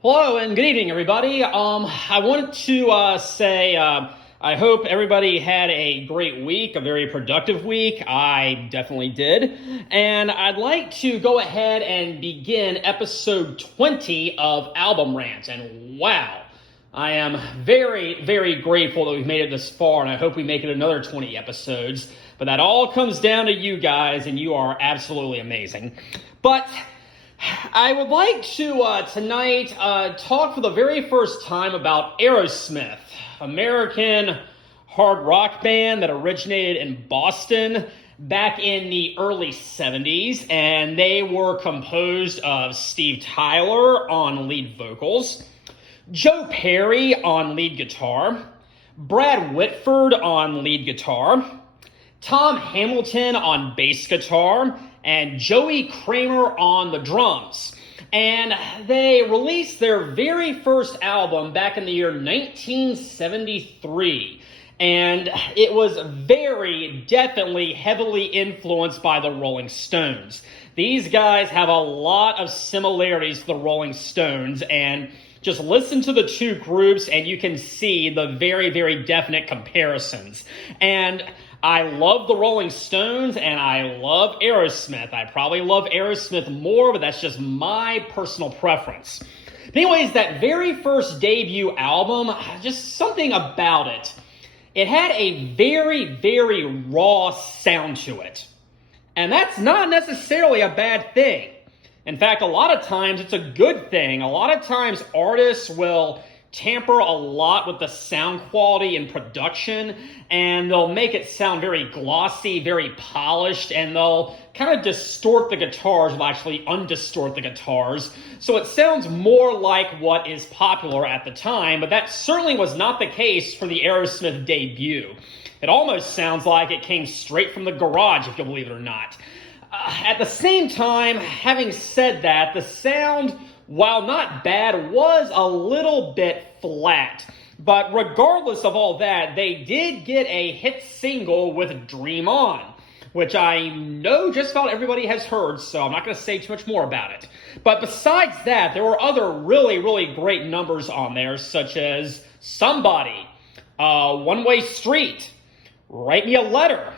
Hello and good evening, everybody. I wanted to say I hope everybody had a great week, a very productive week. I definitely did. And I'd like to go ahead and begin episode 20 of Album Rant. And wow, I am very, very grateful that we've made it this far, and I hope we make it another 20 episodes. But that all comes down to you guys, and you are absolutely amazing. But I would like to tonight talk for the very first time about Aerosmith, American hard rock band that originated in Boston back in the early 70s, and they were composed of Steve Tyler on lead vocals, Joe Perry on lead guitar, Brad Whitford on lead guitar, Tom Hamilton on bass guitar, and Joey Kramer on the drums. And they released their very first album back in the year 1973. And it was very definitely heavily influenced by the Rolling Stones. These guys have a lot of similarities to the Rolling Stones, and just listen to the two groups and you can see the very, very definite comparisons. And I love the Rolling Stones and I love Aerosmith. I probably love Aerosmith more, but that's just my personal preference. But anyways, that very first debut album, just something about it. It had a very, very raw sound to it. And that's not necessarily a bad thing. In fact, a lot of times it's a good thing. A lot of times artists will tamper a lot with the sound quality and production, and they'll make it sound very glossy, very polished, and they'll kind of distort the guitars, will actually undistort the guitars, so it sounds more like what is popular at the time, but that certainly was not the case for the Aerosmith debut. It almost sounds like it came straight from the garage, if you believe it or not. At the same time, having said that, the sound, while not bad, was a little bit flat. But regardless of all that, they did get a hit single with Dream On, which I know just about everybody has heard, so I'm not going to say too much more about it. But besides that, there were other really, really great numbers on there, such as Somebody, One Way Street, Write Me a Letter,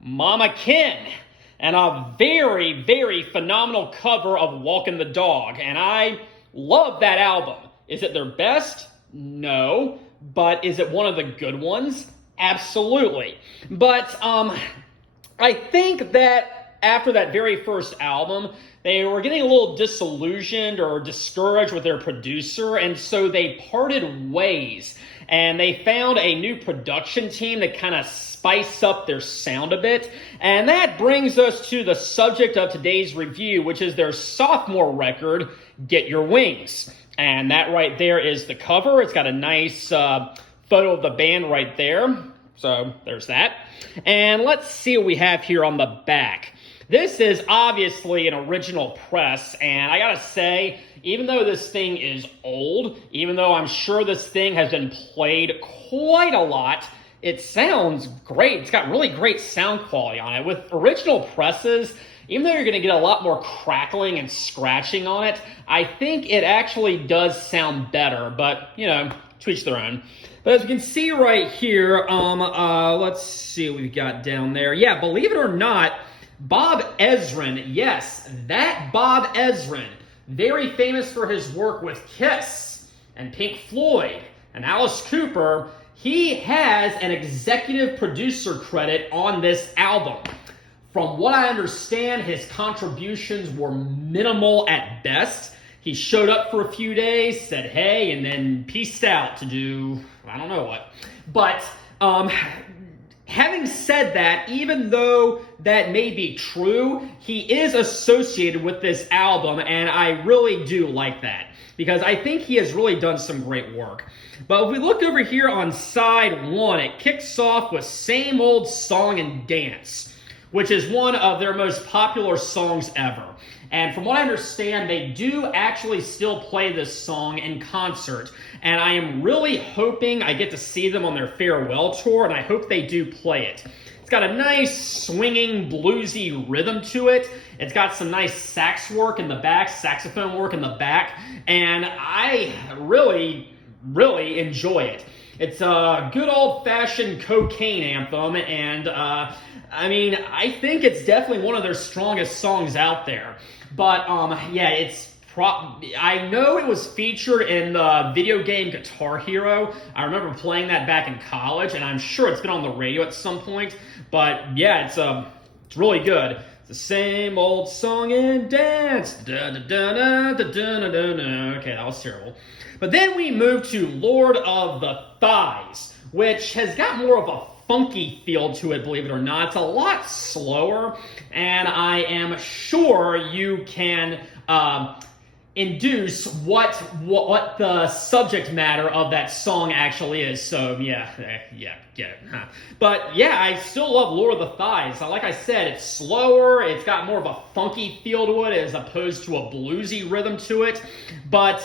Mama Ken, and a very, very phenomenal cover of Walkin' the Dog. And I love that album. Is it their best? No. But is it one of the good ones? Absolutely. But I think that after that very first album, they were getting a little disillusioned or discouraged with their producer, and so they parted ways. And they found a new production team to kind of spice up their sound a bit. And that brings us to the subject of today's review, which is their sophomore record, Get Your Wings. And that right there is the cover. It's got a nice photo of the band right there. So there's that. And let's see what we have here on the back. This is obviously an original press, and I gotta say, even though this thing is old, even though I'm sure this thing has been played quite a lot, it sounds great. It's got really great sound quality on it. With original presses, even though you're going to get a lot more crackling and scratching on it, I think it actually does sound better, but, you know, to each their own. But as you can see right here, let's see what we've got down there. Yeah, believe it or not, Bob Ezrin, yes, that Bob Ezrin, very famous for his work with Kiss and Pink Floyd and Alice Cooper, he has an executive producer credit on this album. From what I understand, his contributions were minimal at best. He showed up for a few days, said hey, and then peaced out to do, I don't know what. But having said that, even though that may be true, he is associated with this album, and I really do like that, because I think he has really done some great work. But if we look over here on side one, it kicks off with Same Old Song and Dance, which is one of their most popular songs ever. And from what I understand, they do actually still play this song in concert. And I am really hoping I get to see them on their farewell tour, and I hope they do play it. It's got a nice swinging bluesy rhythm to it. It's got some nice sax work in the back, saxophone work in the back, and I really enjoy it. It's a good old-fashioned cocaine anthem, and I think it's definitely one of their strongest songs out there. But yeah, I know it was featured in the video game Guitar Hero. I remember playing that back in college, and I'm sure it's been on the radio at some point. But yeah, it's really good. It's the same old song and dance. Da, da, da, da, da, da, da, da. Okay, that was terrible. But then we move to Lord of the Thighs, which has got more of a funky feel to it, believe it or not. It's a lot slower, and I am sure you can induce what the subject matter of that song actually is. So yeah, get it. Huh? But yeah, I still love Lord of the Thighs. Like I said, it's slower. It's got more of a funky feel to it as opposed to a bluesy rhythm to it. But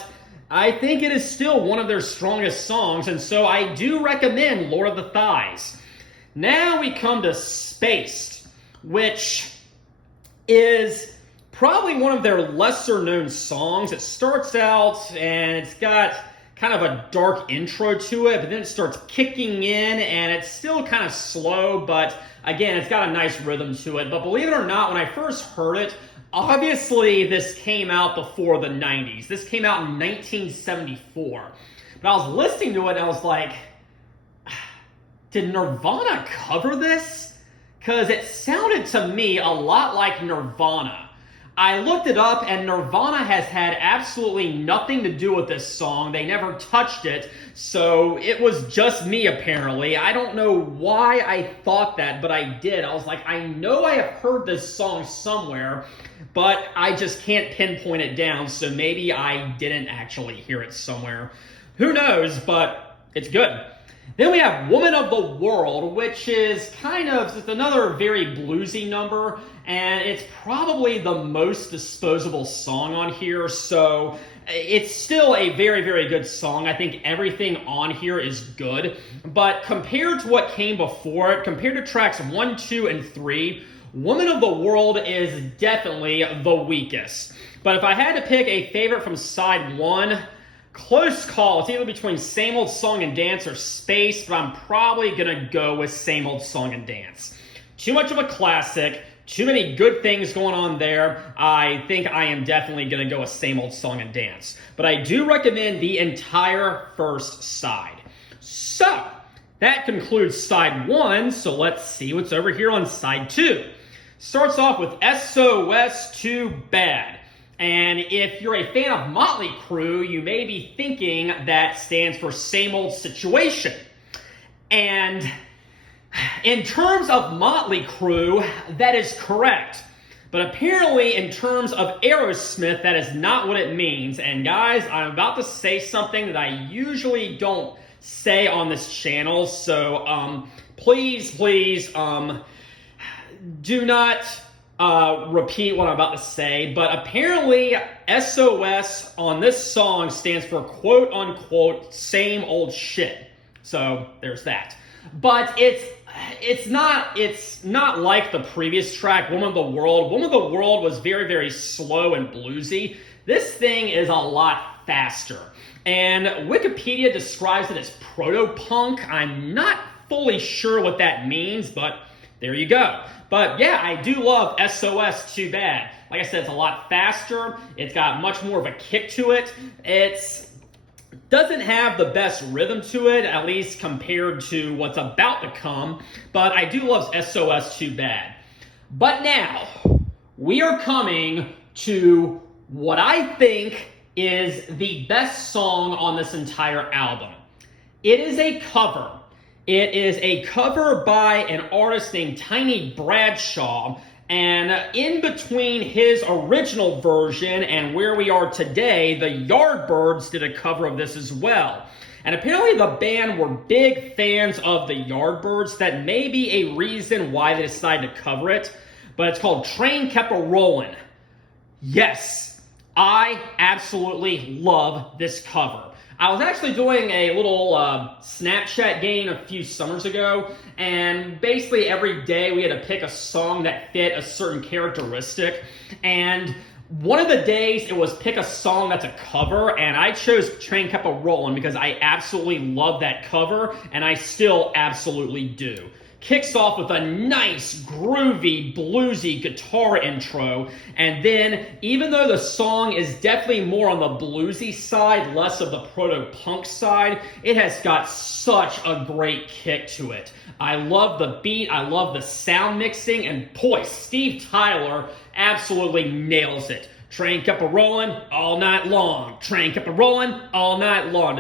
I think it is still one of their strongest songs, and so I do recommend Lord of the Thighs. Now we come to Spaced, which is probably one of their lesser known songs. It starts out and it's got kind of a dark intro to it, but then it starts kicking in and it's still kind of slow, but again, it's got a nice rhythm to it. But believe it or not, when I first heard it, obviously this came out before the 90s. This came out in 1974. But I was listening to it and I was like, did Nirvana cover this? Because it sounded to me a lot like Nirvana. I looked it up, and Nirvana has had absolutely nothing to do with this song. They never touched it, so it was just me, apparently. I don't know why I thought that, but I did. I was like, I know I have heard this song somewhere, but I just can't pinpoint it down, so maybe I didn't actually hear it somewhere. Who knows, but it's good. Then we have Woman of the World, which is kind of just another very bluesy number, and it's probably the most disposable song on here, so it's still a very, very good song. I think everything on here is good, but compared to what came before it, compared to tracks 1, 2, and 3, Woman of the World is definitely the weakest. But if I had to pick a favorite from side 1, close call. It's either between Same Old Song and Dance or Space, but I'm probably going to go with Same Old Song and Dance. Too much of a classic, too many good things going on there. I think I am definitely going to go with Same Old Song and Dance. But I do recommend the entire first side. So, that concludes side 1, so let's see what's over here on side 2. Starts off with SOS Too Bad. And if you're a fan of Motley Crue, you may be thinking that stands for Same Old Situation. And in terms of Motley Crue, that is correct. But apparently, in terms of Aerosmith, that is not what it means. And guys, I'm about to say something that I usually don't say on this channel. So please, do not repeat what I'm about to say, but apparently SOS on this song stands for quote unquote same old shit. So there's that. But it's not like the previous track, Woman of the World. Woman of the World was very, very slow and bluesy. This thing is a lot faster. And Wikipedia describes it as proto-punk. I'm not fully sure what that means, but there you go. But yeah, I do love SOS Too Bad. Like I said, it's a lot faster. It's got much more of a kick to it. It doesn't have the best rhythm to it, at least compared to what's about to come. But I do love SOS Too Bad. But now, we are coming to what I think is the best song on this entire album. It is a cover. It is a cover by an artist named Tiny Bradshaw, and in between his original version and where we are today, the Yardbirds did a cover of this as well. And apparently the band were big fans of the Yardbirds. That may be a reason why they decided to cover it, but it's called Train Kept a Rollin'. Yes, I absolutely love this cover. I was actually doing a little Snapchat game a few summers ago, and basically every day we had to pick a song that fit a certain characteristic, and one of the days it was pick a song that's a cover, and I chose Train Kept a Rollin' because I absolutely love that cover, and I still absolutely do. Kicks off with a nice, groovy, bluesy guitar intro, and then, even though the song is definitely more on the bluesy side, less of the proto-punk side, it has got such a great kick to it. I love the beat, I love the sound mixing, and boy, Steve Tyler absolutely nails it. Train kept a rollin' all night long. Train kept a rollin' all night long.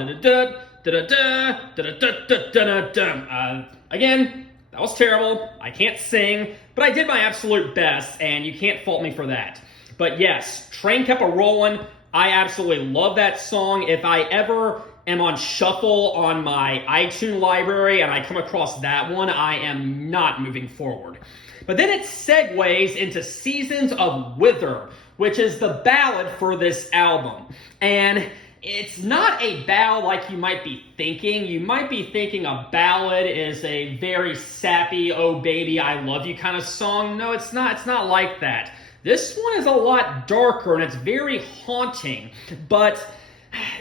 Again, that was terrible. I can't sing, but I did my absolute best, and you can't fault me for that. But yes, Train Kept a Rollin'. I absolutely love that song. If I ever am on shuffle on my iTunes library and I come across that one, I am not moving forward. But then it segues into Seasons of Whitford, which is the ballad for this album. And it's not a ballad like you might be thinking. You might be thinking a ballad is a very sappy, oh baby, I love you kind of song. No, it's not. It's not like that. This one is a lot darker and it's very haunting, but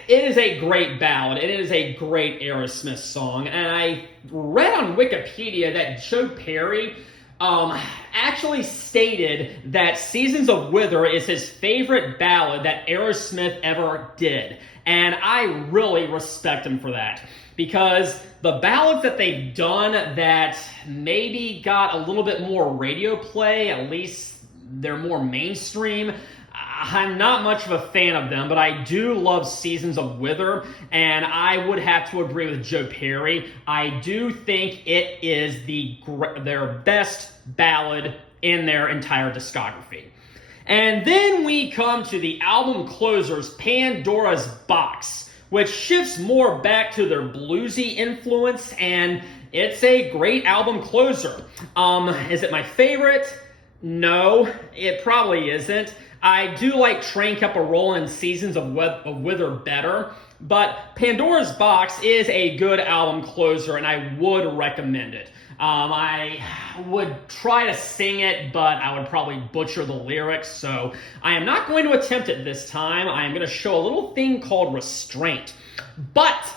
it is a great ballad. It is a great Aerosmith song. And I read on Wikipedia that Joe Perry actually stated that Seasons of Whitford is his favorite ballad that Aerosmith ever did. And I really respect him for that. Because the ballads that they've done that maybe got a little bit more radio play, at least they're more mainstream, I'm not much of a fan of them, but I do love Seasons of Whitford, and I would have to agree with Joe Perry. I do think it is their best ballad in their entire discography. And then we come to the album closers, Pandora's Box, which shifts more back to their bluesy influence, and it's a great album closer. Is it my favorite? No, it probably isn't. I do like Train Kept a Rollin' and Seasons of Whitford better, but Pandora's Box is a good album closer, and I would recommend it. I would try to sing it, but I would probably butcher the lyrics, so I am not going to attempt it this time. I am going to show a little thing called restraint. But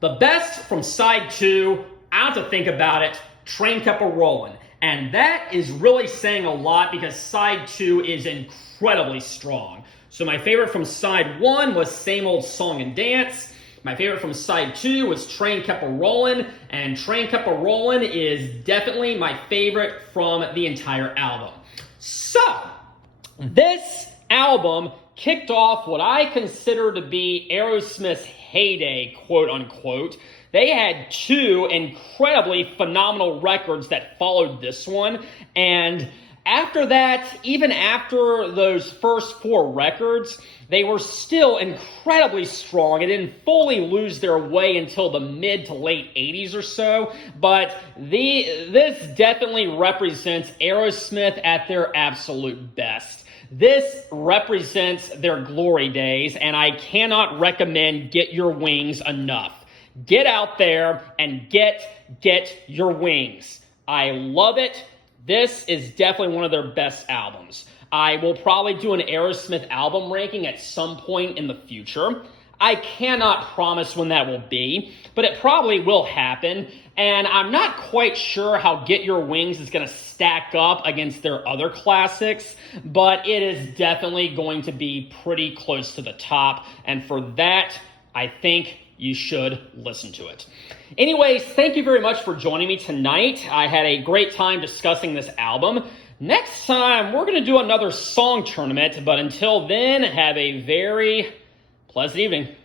the best from side 2, I have to think about it, Train Kept a Rollin'. And that is really saying a lot because side 2 is incredibly strong. So my favorite from side 1 was Same Old Song and Dance. My favorite from side 2 was Train Kept a Rollin', and Train Kept a Rollin' is definitely my favorite from the entire album. So, this album kicked off what I consider to be Aerosmith's heyday, quote unquote. They had 2 incredibly phenomenal records that followed this one, and after that, even after those first 4 records, they were still incredibly strong. It didn't fully lose their way until the mid to late 80s or so, but this definitely represents Aerosmith at their absolute best. This represents their glory days, and I cannot recommend Get Your Wings enough. Get out there and get your wings. I love it. This is definitely one of their best albums. I will probably do an Aerosmith album ranking at some point in the future. I cannot promise when that will be, but it probably will happen. And I'm not quite sure how Get Your Wings is going to stack up against their other classics, but it is definitely going to be pretty close to the top. And for that, I think you should listen to it. Anyways, thank you very much for joining me tonight. I had a great time discussing this album. Next time, we're going to do another song tournament, but until then, have a very pleasant evening.